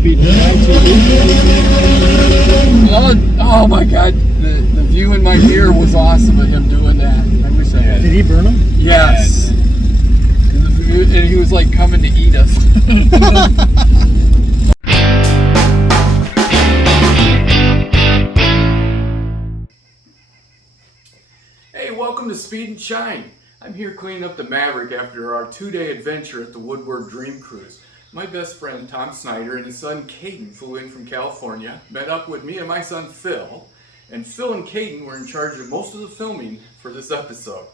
Speed and Shine TV. Oh my God, the view in my ear was awesome of him doing that. I wish I had. Did he burn them? Yes. And he was like coming to eat us. Hey, welcome to Speed and Shine. I'm here cleaning up the Maverick after our 2-day adventure at the Woodward Dream Cruise. My best friend Tom Snyder and his son Caden flew in from California, met up with me and my son Phil, and Phil and Caden were in charge of most of the filming for this episode.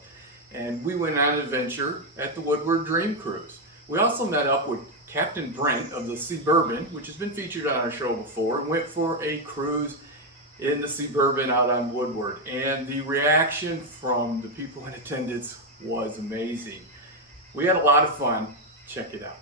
And we went on an adventure at the Woodward Dream Cruise. We also met up with Captain Brent of the Suburban, which has been featured on our show before, and went for a cruise in the Suburban out on Woodward. And the reaction from the people in attendance was amazing. We had a lot of fun. Check it out.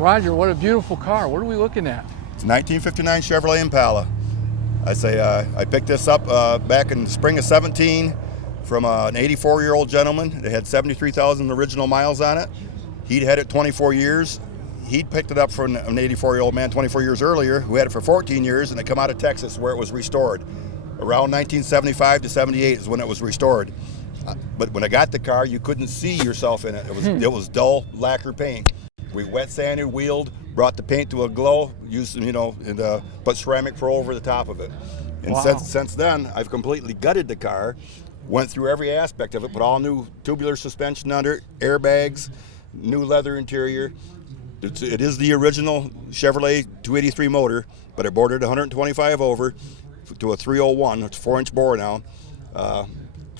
Roger, what a beautiful car. What are we looking at? It's a 1959 Chevrolet Impala. I picked this up back in the spring of 17 from an 84-year-old gentleman. It had 73,000 original miles on it. He'd had it 24 years. He'd picked it up from an 84-year-old man 24 years earlier who had it for 14 years, and it come out of Texas where it was restored. Around 1975 to 78 is when it was restored. But when I got the car, you couldn't see yourself in it. It was dull lacquer paint. We wet sanded, wheeled, brought the paint to a glow, used and put ceramic pro over the top of it. And wow. since then, I've completely gutted the car, went through every aspect of it, put all new tubular suspension under it, airbags, new leather interior. It is the original Chevrolet 283 motor, but I bored it 125 over to a 301. It's a 4-inch bore now.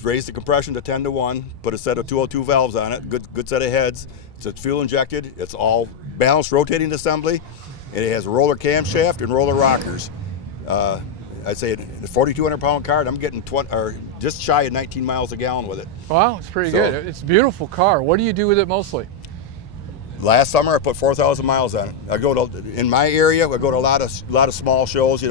Raised the compression to 10 to 1, put a set of 202 valves on it, good set of heads. It's fuel injected, it's all balanced rotating assembly, and it has a roller camshaft and roller rockers. I'd say a 4,200 pound car, and I'm getting just shy of 19 miles a gallon with it. Wow, it's pretty good. It's a beautiful car. What do you do with it mostly? Last summer I put 4,000 miles on it. In my area, I go to a lot of small shows,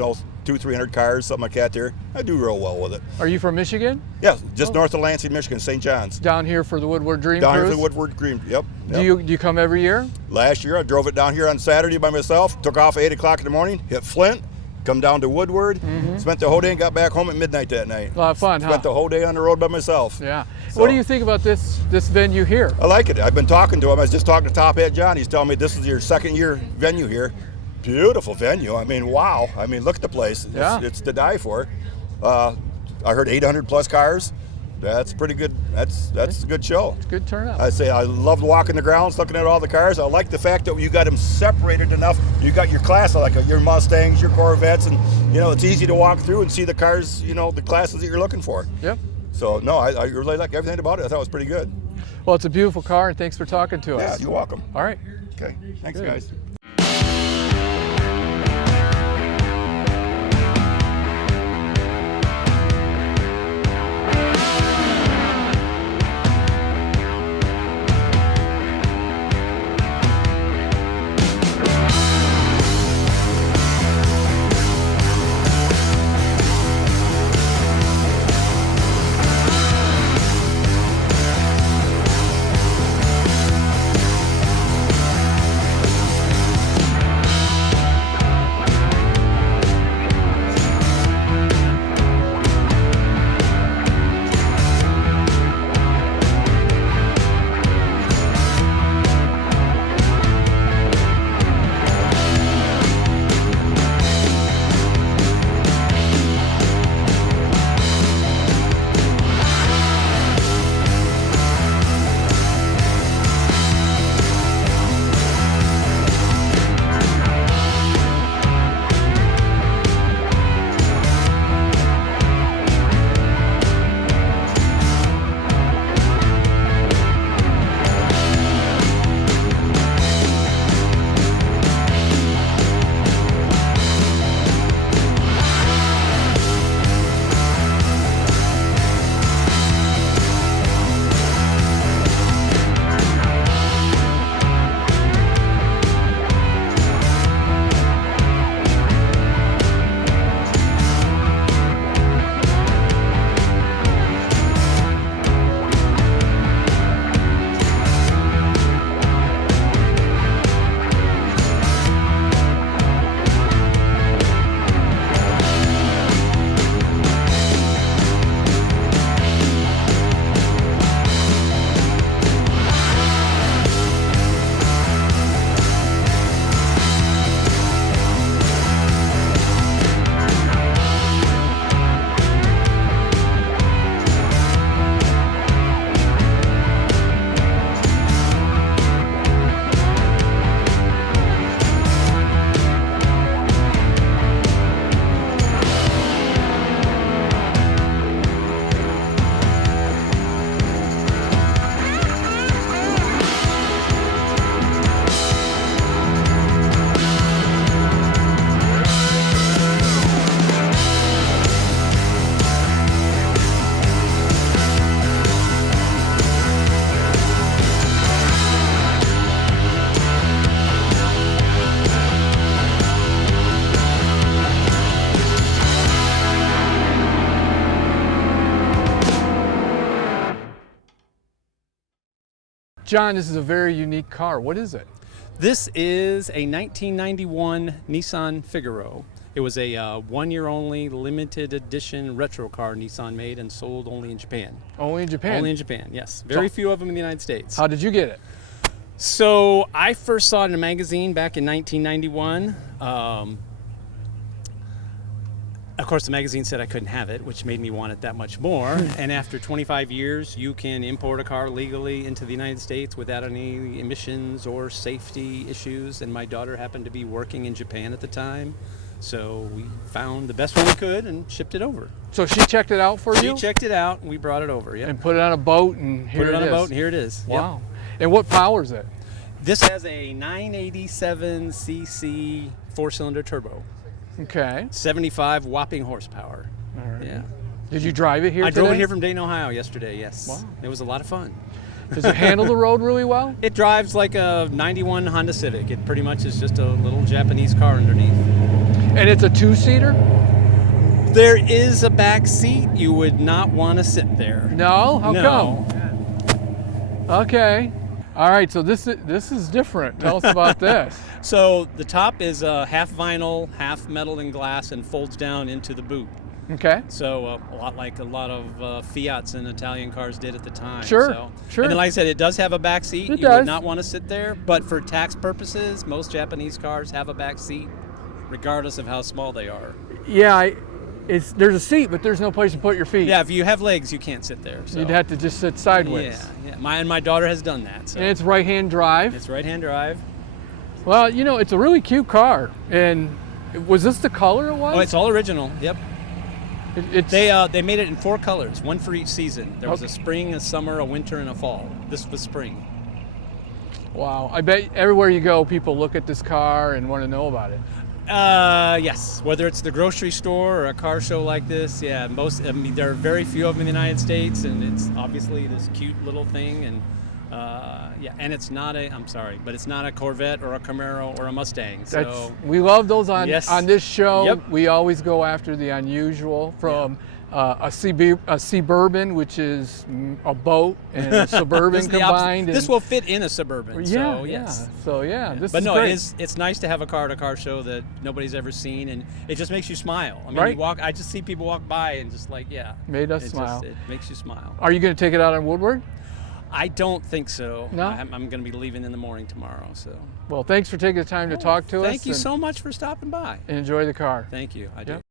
200-300 cars, something like that there. I do real well with it. Are you from Michigan? Yeah, just north of Lansing, Michigan, St. John's. Down here for the Woodward Dream Cruise? Down here for the Woodward Dream, yep. Do you come every year? Last year I drove it down here on Saturday by myself, took off at 8 o'clock in the morning, hit Flint, come down to Woodward, spent the whole day and got back home at midnight that night. A lot of fun, Spent the whole day on the road by myself. Yeah. So, what do you think about this venue here? I like it. I've been talking to him. I was just talking to Top Hat John. He's telling me this is your second year venue here. Beautiful venue. I mean, wow. I mean, look at the place. It's to die for. I heard 800 plus cars. That's pretty good. That's a good show. It's a good turnout. I say I loved walking the grounds, looking at all the cars. I like the fact that you got them separated enough. You got your class, like your Mustangs, your Corvettes, and it's easy to walk through and see the cars, the classes that you're looking for. Yep. So no, I really like everything about it. I thought it was pretty good. Well, it's a beautiful car, and thanks for talking to us. Yeah, you're welcome. All right. Okay. Thanks, guys. John, this is a very unique car. What is it? This is a 1991 Nissan Figaro. It was a one-year-only limited edition retro car Nissan made and sold only in Japan. Only in Japan? Only in Japan, yes. Very few of them in the United States. How did you get it? So I first saw it in a magazine back in 1991. Of course, the magazine said I couldn't have it, which made me want it that much more. And after 25 years, you can import a car legally into the United States without any emissions or safety issues. And my daughter happened to be working in Japan at the time. So we found the best one we could and shipped it over. So she checked it out for you? She checked it out and we brought it over, yeah. And put it on a boat and here it is. Put it on a boat and here it is. Wow. Yep. And what powers it? This has a 987cc four-cylinder turbo. Okay. 75 whopping horsepower. All right. Yeah. Did you drive it here I today? drove it here from Dayton, Ohio yesterday, yes. Wow. It was a lot of fun. Does it handle the road really well? It drives like a 91 Honda Civic. It pretty much is just a little Japanese car underneath. And it's a two-seater? There is a back seat. You would not want to sit there. No? How No. come? Okay. All right, so this is different. Tell us about this. So the top is half vinyl, half metal and glass, and folds down into the boot. Okay. So a lot like a lot of Fiats and Italian cars did at the time. Sure, So. sure. And then, like I said, it does have a back seat. It You does. would not want to sit there, but for tax purposes, most Japanese cars have a back seat, regardless of how small they are. Yeah, there's a seat, but there's no place to put your feet. Yeah, if you have legs, you can't sit there. So. You'd have to just sit sideways. Yeah. My daughter has done that. So. And it's right-hand drive. It's right-hand drive. Well, you know, it's a really cute car. And was this the color it was? Oh, it's all original. Yep. It's They made it in 4 colors, one for each season. There was Okay. a spring, a summer, a winter, and a fall. This was spring. Wow. I bet everywhere you go, people look at this car and want to know about it. Yes. Whether it's the grocery store or a car show like this, yeah. There are very few of them in the United States, and it's obviously this cute little thing, and yeah. And it's not but it's not a Corvette or a Camaro or a Mustang. So We love those on Yes. on this show. Yep. We always go after the unusual, from a Suburban, which is a boat, and a Suburban this is the opposite. combined. This will fit in a Suburban. Yeah, So yes. yeah. So yeah, this But is no, great. it's nice to have a car show that nobody's ever seen, and it just makes you smile. I mean, Right. I just see people walk by and just like, yeah. Made us it smile. It makes you smile. Are you going to take it out on Woodward? I don't think so. No? I'm going to be leaving in the morning tomorrow, so. Well, thanks for taking the time to talk to us. Thank you and so much for stopping by. enjoy the car. Thank you. I do. Yep.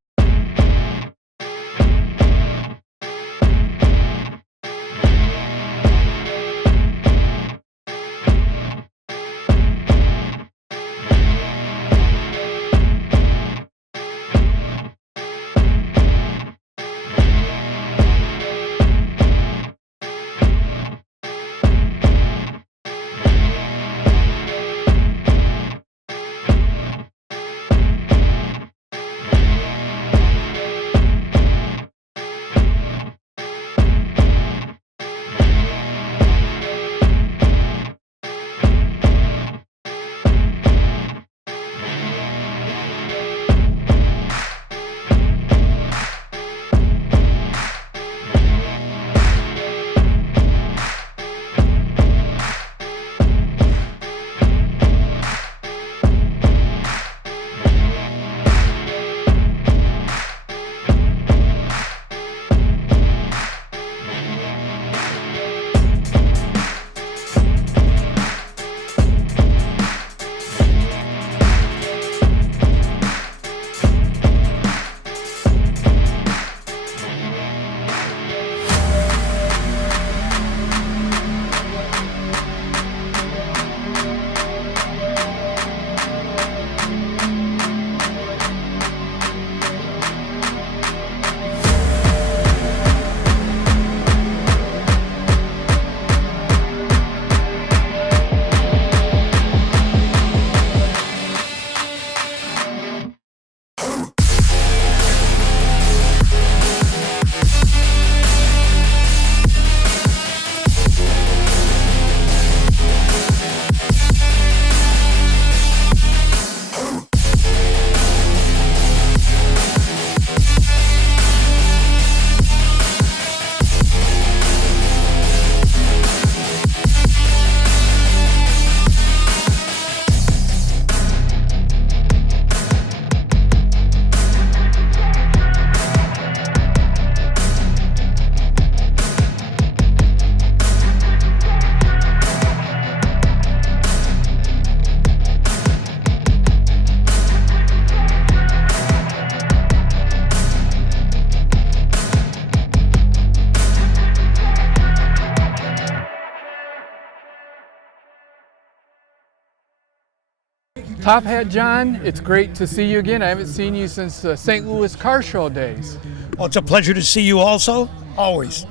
Top Hat John, it's great to see you again. I haven't seen you since St. Louis Car Show days. Well, it's a pleasure to see you also, always.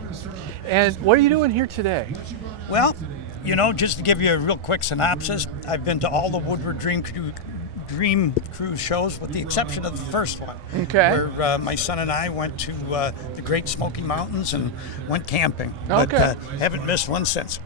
And what are you doing here today? Well, you know, just to give you a real quick synopsis, I've been to all the Woodward Dream Cruise shows with the exception of the first one. Okay. Where my son and I went to the Great Smoky Mountains and went camping. Okay. But haven't missed one since.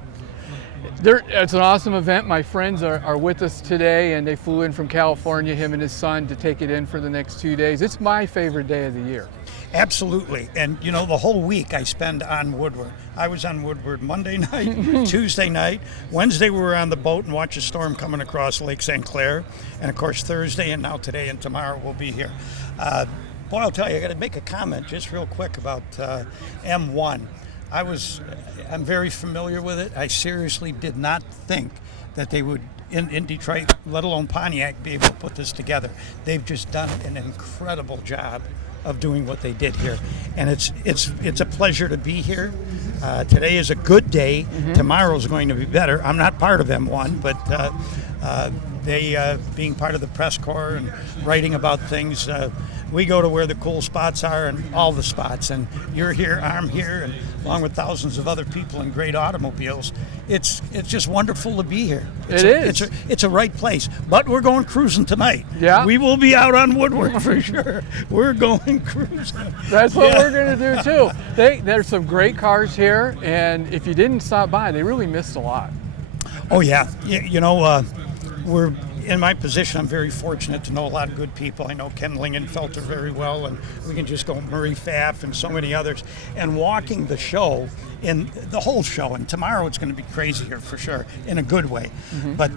It's an awesome event. My friends are with us today, and they flew in from California, him and his son, to take it in for the next 2 days. It's my favorite day of the year. Absolutely. And, you know, the whole week I spend on Woodward. I was on Woodward Monday night, Tuesday night. Wednesday we were on the boat and watched a storm coming across Lake St. Clair. And, of course, Thursday and now today and tomorrow we'll be here. Boy, I'll tell you, I got to make a comment just real quick about M1. I'm very familiar with it. I seriously did not think that they would, in Detroit, let alone Pontiac, be able to put this together. They've just done an incredible job of doing what they did here, and it's a pleasure to be here. Today is a good day. Tomorrow's going to be better. I'm not part of M1, but they being part of the press corps and writing about things, we go to where the cool spots are and all the spots, and you're here, I'm here, and along with thousands of other people in great automobiles. It's just wonderful to be here. It's a right place. But we're going cruising tonight. Yeah. We will be out on Woodward for sure. We're going cruising. That's what we're going to do too. There's some great cars here, and if you didn't stop by, they really missed a lot. Oh yeah. You know, we're in my position. I'm very fortunate to know a lot of good people. I know Ken Lingenfelter very well, and we can just go Murray Pfaff and so many others. And walking the show, in the whole show, and tomorrow it's going to be crazy here for sure, in a good way. But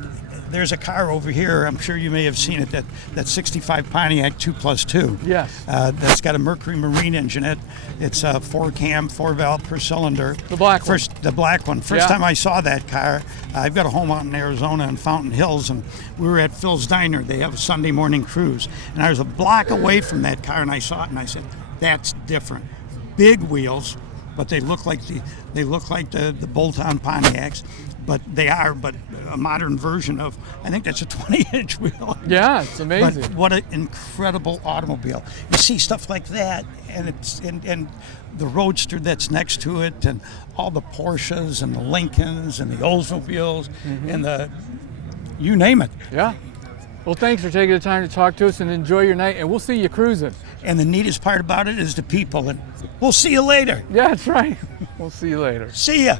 there's a car over here, I'm sure you may have seen it, that 65 Pontiac 2+2. Yes. That's got a Mercury Marine engine. It's a 4-cam, 4-valve per cylinder. The black one. The black one. First Yeah. time I saw that car, I've got a home out in Arizona in Fountain Hills, and we were at Phil's Diner. They have a Sunday morning cruise. And I was a block away from that car, and I saw it, and I said, that's different. Big wheels, but they look like the bolt-on Pontiacs. But a modern version of, I think that's a 20-inch wheel. Yeah, it's amazing. But what an incredible automobile. You see stuff like that, and and the Roadster that's next to it, and all the Porsches and the Lincolns and the Oldsmobiles and you name it. Yeah. Well, thanks for taking the time to talk to us, and enjoy your night, and we'll see you cruising. And the neatest part about it is the people, and we'll see you later. Yeah, that's right. We'll see you later. See ya.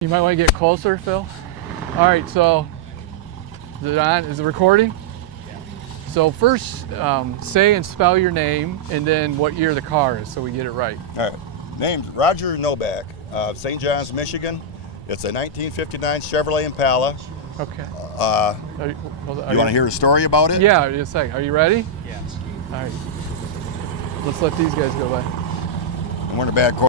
You might want to get closer, Phil. All right, so is it on? Is it recording? Yeah. So first, say and spell your name, and then what year the car is, so we get it right. All right. Name's Roger Novak, St. John's, Michigan. It's a 1959 Chevrolet Impala. Okay. You want to hear a story about it? Yeah, just a second. Are you ready? Yes. All right. Let's let these guys go by. And we're in the back corner.